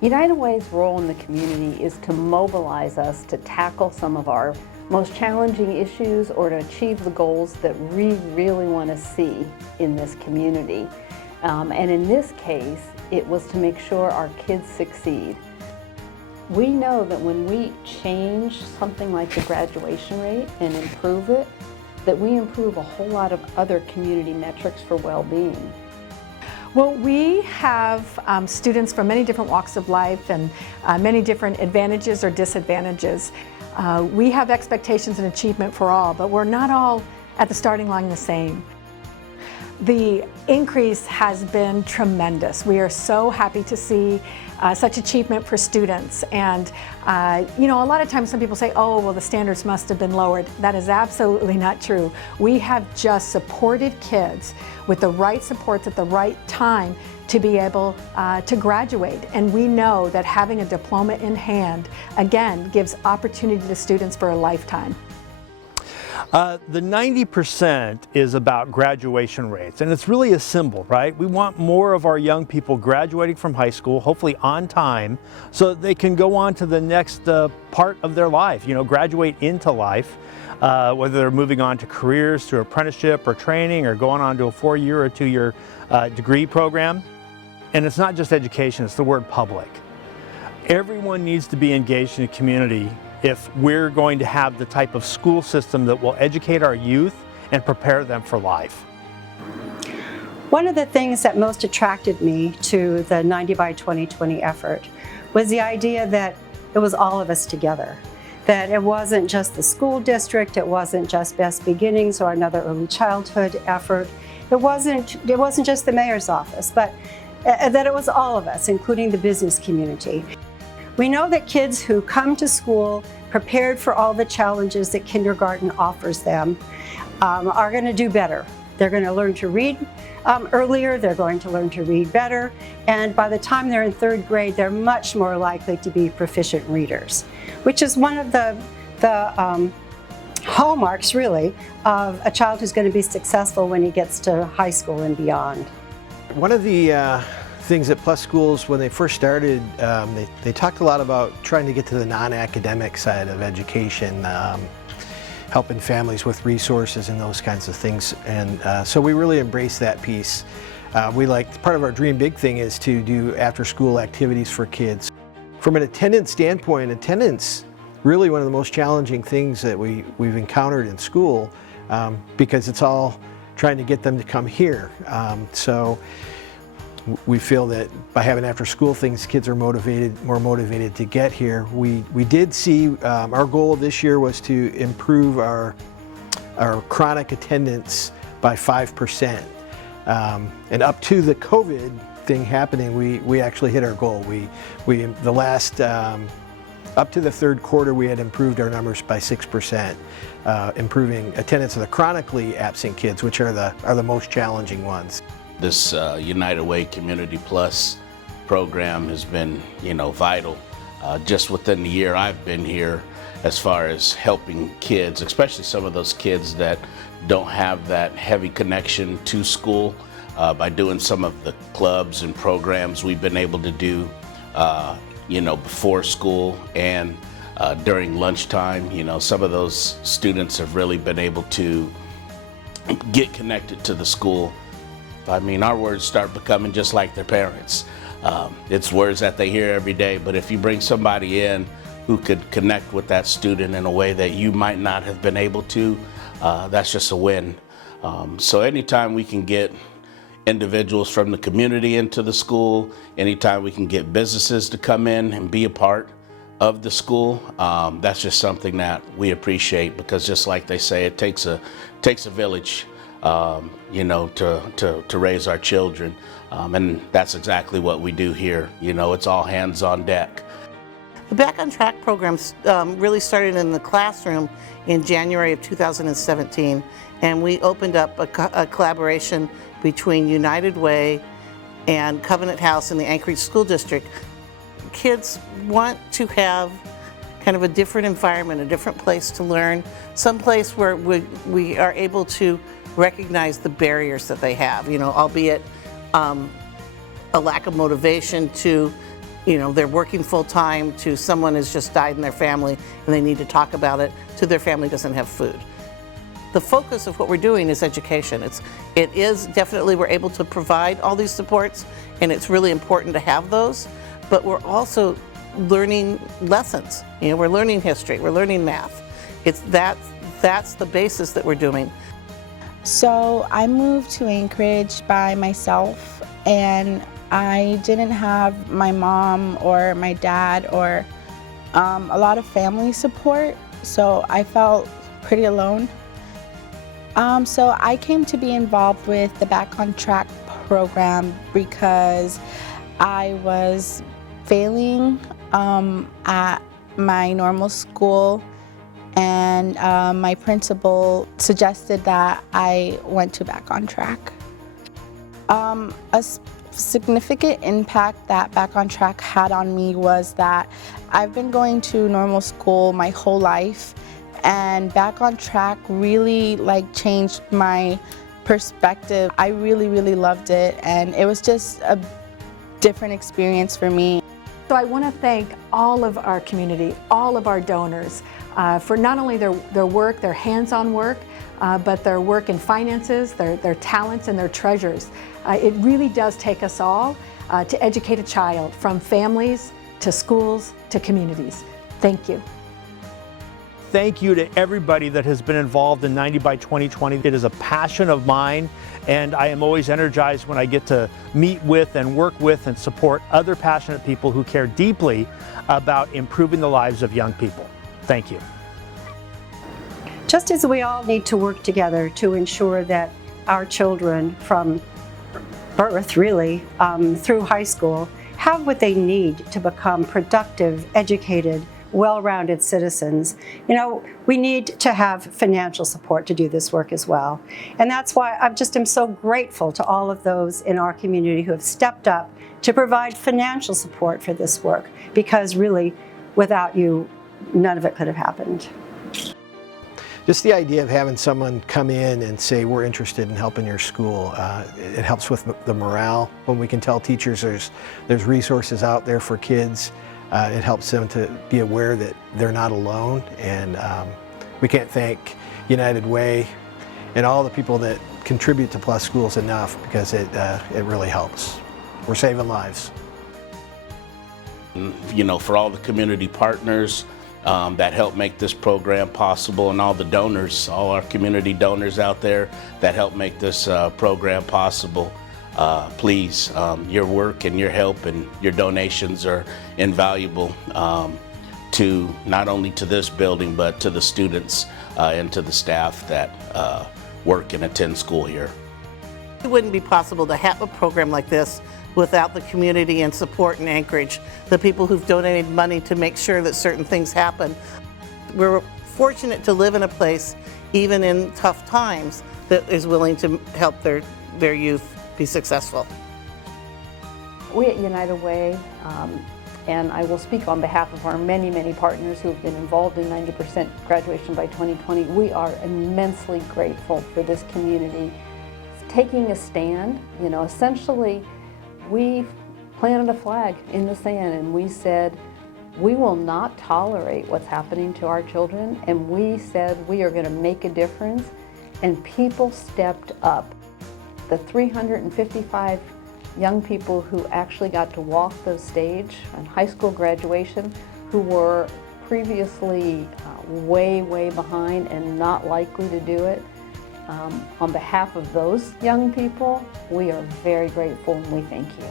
United Way's role in the community is to mobilize us to tackle some of our most challenging issues or to achieve the goals that we really want to see in this community. And in this case, it was to make sure our kids succeed. We know that when we change something like the graduation rate and improve it, that we improve a whole lot of other community metrics for well-being. Well, we have students from many different walks of life and many different advantages or disadvantages. We have expectations and achievement for all, but we're not all at the starting line the same. The increase has been tremendous. We are so happy to see such achievement for students. And you know, a lot of times some people say, oh, well, the standards must have been lowered. That is absolutely not true. We have just supported kids with the right supports at the right time to be able to graduate. And we know that having a diploma in hand, again, gives opportunity to students for a lifetime. The 90% is about graduation rates, and it's really a symbol, right? We want more of our young people graduating from high school, hopefully on time, so that they can go on to the next part of their life, you know, graduate into life, whether they're moving on to careers, to apprenticeship or training, or going on to a 4-year or 2-year degree program. And it's not just education, it's the word public. Everyone needs to be engaged in the community if we're going to have the type of school system that will educate our youth and prepare them for life. One of the things that most attracted me to the 90 by 2020 effort was the idea that it was all of us together. That it wasn't just the school district, it wasn't just Best Beginnings or another early childhood effort. It wasn't just the mayor's office, but that it was all of us, including the business community. We know that kids who come to school prepared for all the challenges that kindergarten offers them are going to do better. They're going to learn to read earlier, they're going to learn to read better, and by the time they're in 3rd grade, they're much more likely to be proficient readers, which is one of the hallmarks, really, of a child who's going to be successful when he gets to high school and beyond. One of the things at Plus Schools, when they first started, they talked a lot about trying to get to the non-academic side of education, helping families with resources and those kinds of things. And so we really embrace that piece. Part of our Dream Big thing is to do after-school activities for kids. From an attendance standpoint, attendance really one of the most challenging things that we've encountered in school because it's all trying to get them to come here. So we feel that by having after-school things, kids are more motivated to get here. We did see our goal this year was to improve our chronic attendance by 5%. And up to the COVID thing happening, we actually hit our goal. Up to the 3rd quarter, we had improved our numbers by 6%, improving attendance of the chronically absent kids, which are the most challenging ones. This United Way Community Plus program has been, vital. Just within the year I've been here, as far as helping kids, especially some of those kids that don't have that heavy connection to school, by doing some of the clubs and programs we've been able to do, before school and during lunchtime. Some of those students have really been able to get connected to the school. I mean, our words start becoming just like their parents. It's words that they hear every day, but if you bring somebody in who could connect with that student in a way that you might not have been able to, that's just a win. So anytime we can get individuals from the community into the school, anytime we can get businesses to come in and be a part of the school, that's just something that we appreciate, because just like they say, it takes a village to raise our children. And that's exactly what we do here. It's all hands on deck. The Back on Track program really started in the classroom in January of 2017, and we opened up a collaboration between United Way and Covenant House in the Anchorage School District. Kids want to have kind of a different environment, a different place to learn, some place where we are able to recognize the barriers that they have, albeit a lack of motivation to, they're working full time, to someone has just died in their family and they need to talk about it, to their family doesn't have food. The focus of what we're doing is education. It is definitely, we're able to provide all these supports, and it's really important to have those, but we're also learning lessons. We're learning history, we're learning math. That's the basis that we're doing. So I moved to Anchorage by myself, and I didn't have my mom or my dad or a lot of family support, so I felt pretty alone. So I came to be involved with the Back on Track program because I was failing at my normal school, and my principal suggested that I went to Back on Track. A significant impact that Back on Track had on me was that I've been going to normal school my whole life, and Back on Track really changed my perspective. I really loved it, and it was just a different experience for me. So I want to thank all of our community, all of our donors, for not only their work, their hands-on work, but their work in finances, their talents and their treasures. It really does take us all to educate a child, from families to schools to communities. Thank you. Thank you to everybody that has been involved in 90 by 2020. It is a passion of mine, and I am always energized when I get to meet with and work with and support other passionate people who care deeply about improving the lives of young people. Thank you. Just as we all need to work together to ensure that our children from birth, really, through high school, have what they need to become productive, educated, well-rounded citizens, we need to have financial support to do this work as well. And that's why I am so grateful to all of those in our community who have stepped up to provide financial support for this work, because really, without you, none of it could have happened. Just the idea of having someone come in and say, we're interested in helping your school, it helps with the morale. When we can tell teachers there's resources out there for kids, it helps them to be aware that they're not alone. And we can't thank United Way and all the people that contribute to Plus Schools enough, because it really helps. We're saving lives. For all the community partners that help make this program possible, and all the donors, all our community donors out there that help make this program possible, please, your work and your help and your donations are invaluable to not only to this building, but to the students and to the staff that work and attend school here. It wouldn't be possible to have a program like this without the community and support in Anchorage, the people who've donated money to make sure that certain things happen. We're fortunate to live in a place, even in tough times, that is willing to help their youth be successful. We at United Way, and I will speak on behalf of our many partners who have been involved in 90% graduation by 2020, we are immensely grateful for this community taking a stand. Essentially, we planted a flag in the sand and we said, we will not tolerate what's happening to our children, and we said we are going to make a difference, and people stepped up. The 355 young people who actually got to walk the stage on high school graduation, who were previously way behind and not likely to do it, on behalf of those young people, we are very grateful and we thank you.